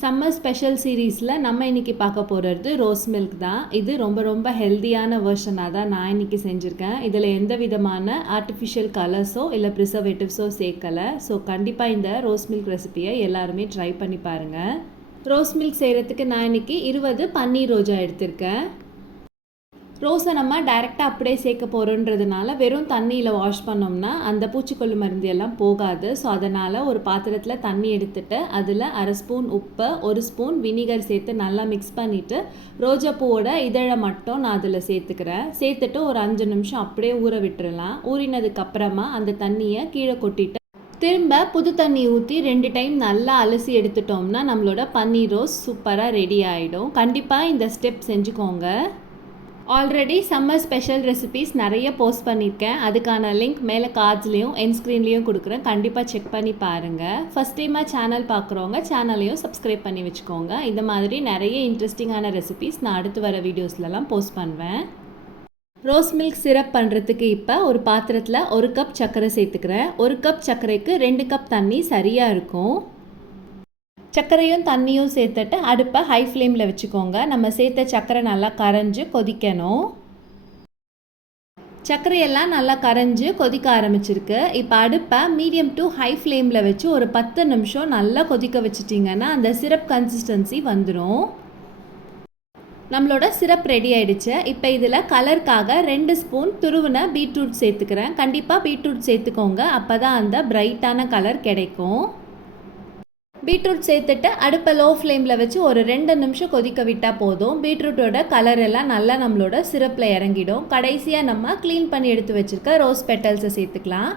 Summer special சீரீஸில் நம்ம இன்றைக்கி பார்க்க போகிறது ரோஸ் மில்க் தான். இது ரொம்ப ரொம்ப ஹெல்த்தியான வெர்ஷனாக தான் நான் இன்றைக்கி செஞ்சுருக்கேன். இதில் எந்த விதமான ஆர்டிஃபிஷியல் கலர்ஸோ இல்லை ப்ரிசர்வேட்டிவ்ஸோ சேர்க்கலை. ஸோ கண்டிப்பாக இந்த ரோஸ் மில்க் ரெசிபியை எல்லாருமே ட்ரை பண்ணி பாருங்கள் ரோஸ் மில்க் செய்கிறதுக்கு நான் இன்றைக்கி இருபது பன்னீர் ரோஜா எடுத்திருக்கேன். ரோஸை நம்ம டைரெக்டாக அப்படியே சேர்க்க போகிறோன்றதுனால வெறும் தண்ணியில் வாஷ் பண்ணோம்னா அந்த பூச்சிக்கொல்லி மருந்து எல்லாம் போகாது. ஸோ அதனால் ஒரு பாத்திரத்தில் தண்ணி எடுத்துட்டு அதில் அரை ஸ்பூன் உப்பு ஒரு ஸ்பூன் வினிகர் சேர்த்து நல்லா மிக்ஸ் பண்ணிவிட்டு ரோஜாப்பூவோட இதழை மட்டும் நான் அதில் சேர்த்துக்கிறேன். சேர்த்துட்டு ஒரு அஞ்சு நிமிஷம் அப்படியே ஊற விட்டுறலாம். ஊறினதுக்கப்புறமா அந்த தண்ணியை கீழே கொட்டிட்டு திரும்ப புது தண்ணி ஊற்றி ரெண்டு டைம் நல்லா அலசி எடுத்துட்டோம்னா நம்மளோட பன்னீர் ரோஸ் சூப்பராக ரெடி ஆகிடும் கண்டிப்பாக இந்த ஸ்டெப் செஞ்சுக்கோங்க. ஆல்ரெடி சம்மர் ஸ்பெஷல் ரெசிபீஸ் நிறைய போஸ்ட் பண்ணியிருக்கேன் அதுக்கான லிங்க் மேலே கார்ட்ஸ்லேயும் என் ஸ்க்ரீன்லேயும் கொடுக்குறேன். கண்டிப்பாக செக் பண்ணி பாருங்கள் ஃபஸ்ட் டைமாக சேனல் பார்க்குறவங்க சேனலையும் சப்ஸ்கிரைப் பண்ணி வச்சுக்கோங்க. இந்த மாதிரி நிறைய இன்ட்ரெஸ்டிங்கான ரெசிபீஸ் நான் அடுத்து வர வீடியோஸ்லலாம் போஸ்ட் பண்ணுவேன். ரோஸ் மில்க் சிரப் பண்ணுறதுக்கு இப்போ ஒரு பாத்திரத்தில் ஒரு கப் சர்க்கரை சேர்த்துக்கிறேன். ஒரு கப் சர்க்கரைக்கு ரெண்டு கப் தண்ணி சரியாக இருக்கும். சர்க்கரையும் தண்ணியும் சேர்த்துட்டு அடுப்பை ஹை ஃப்ளேமில் வச்சுக்கோங்க. நம்ம சேர்த்த சர்க்கரை நல்லா கரைஞ்சி கொதிக்கணும். சர்க்கரையெல்லாம் நல்லா கரைஞ்சி கொதிக்க ஆரம்பிச்சிருக்கு. இப்போ அடுப்பை மீடியம் டு ஹை ஃப்ளேமில் வச்சு ஒரு பத்து நிமிஷம் நல்லா கொதிக்க வச்சுட்டிங்கன்னா அந்த சிரப் கன்சிஸ்டன்சி வந்துடும் நம்மளோட சிரப் ரெடி ஆயிடுச்சு. இப்போ இதில் கலருக்காக ரெண்டு ஸ்பூன் துருவின பீட்ரூட் சேர்த்துக்கிறேன். கண்டிப்பாக பீட்ரூட் சேர்த்துக்கோங்க. அப்போ தான் அந்த பிரைட்டான கலர் கிடைக்கும். பீட்ரூட் சேர்த்துட்டு அடுப்பை லோ ஃப்ளேமில் வச்சு ஒரு ரெண்டு நிமிஷம் கொதிக்க விட்டால் போதும். பீட்ரூட்டோட கலர் எல்லாம் நல்லா நம்மளோட சிரப்பில் இறங்கிடும். கடைசியாக நம்ம க்ளீன் பண்ணி எடுத்து வச்சுருக்க ரோஸ் பெட்டல்ஸை சேர்த்துக்கலாம்.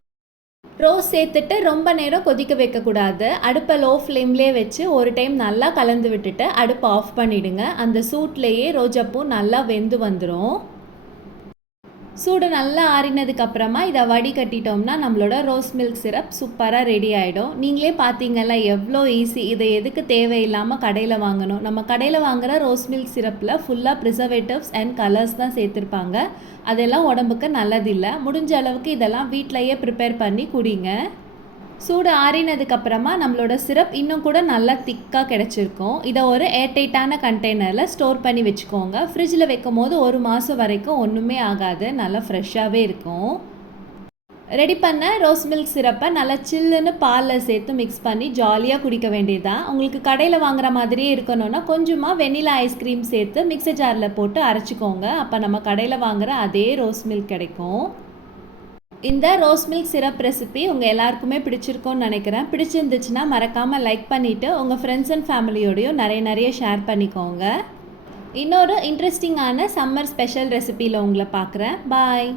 ரோஸ் சேர்த்துட்டு ரொம்ப நேரம் கொதிக்க வைக்கக்கூடாது. அடுப்பை லோ ஃப்ளேம்லேயே வச்சு ஒரு டைம் நல்லா கலந்து விட்டுட்டு அடுப்பை ஆஃப் பண்ணிவிடுங்க அந்த சூட்லேயே ரோஜாப்பூ நல்லா வெந்து வந்துடும் சூடு நல்லா ஆறினதுக்கு அப்புறமா இதை வடிகட்டிட்டோம்னா நம்மளோட ரோஸ் மில்க் சிரப் சூப்பராக ரெடி ஆகிடும் நீங்களே பார்த்தீங்கல்ல எவ்வளோ ஈஸி இதை எதுக்கு தேவையில்லாமல் கடையில் வாங்கணும்? நம்ம கடையில் வாங்குகிற ரோஸ் மில்க் சிரப்பில் ஃபுல்லாக ப்ரிசர்வேட்டிவ்ஸ் அண்ட் கலர்ஸ் தான் சேர்த்துருப்பாங்க. அதெல்லாம் உடம்புக்கு நல்லதில்லை. முடிஞ்ச அளவுக்கு இதெல்லாம் வீட்டிலையே ப்ரிப்பேர் பண்ணி குடிங்க. சூடு ஆறினதுக்கப்புறமா நம்மளோட சிரப் இன்னும் கூட நல்லா திக்காக கிடச்சிருக்கும். இதை ஒரு ஏர்டைட்டான கண்டெய்னரில் ஸ்டோர் பண்ணி வச்சுக்கோங்க. ஃப்ரிட்ஜில் வைக்கும் போது ஒரு மாதம் வரைக்கும் ஒன்றுமே ஆகாது. நல்லா ஃப்ரெஷ்ஷாகவே இருக்கும். ரெடி பண்ண ரோஸ் மில்க் சிரப்பை நல்லா சில்லுன்னு பாலில் சேர்த்து மிக்ஸ் பண்ணி ஜாலியாக குடிக்க வேண்டியதுதான். உங்களுக்கு கடையில் வாங்குற மாதிரியே இருக்கணும்னா கொஞ்சமாக வெண்ணிலா ஐஸ்கிரீம் சேர்த்து மிக்சர் ஜாரில் போட்டு அரைச்சிக்கோங்க. அப்போ நம்ம கடையில் வாங்குற அதே ரோஸ் மில்க் கிடைக்கும். இந்த ரோஸ் மில்க் சிரப் ரெசிபி உங்கள் எல்லாருக்குமே பிடிச்சிருக்கோன்னு நினைக்கிறேன். பிடிச்சிருந்துச்சுன்னா மறக்காமல் லைக் பண்ணிவிட்டு உங்கள் ஃப்ரெண்ட்ஸ் அண்ட் ஃபேமிலியோடையும் நிறைய நிறைய ஷேர் பண்ணிக்கோங்க. இன்னொரு இன்ட்ரெஸ்டிங்கான சம்மர் ஸ்பெஷல் ரெசிபியில் உங்களை பார்க்குறேன். பாய்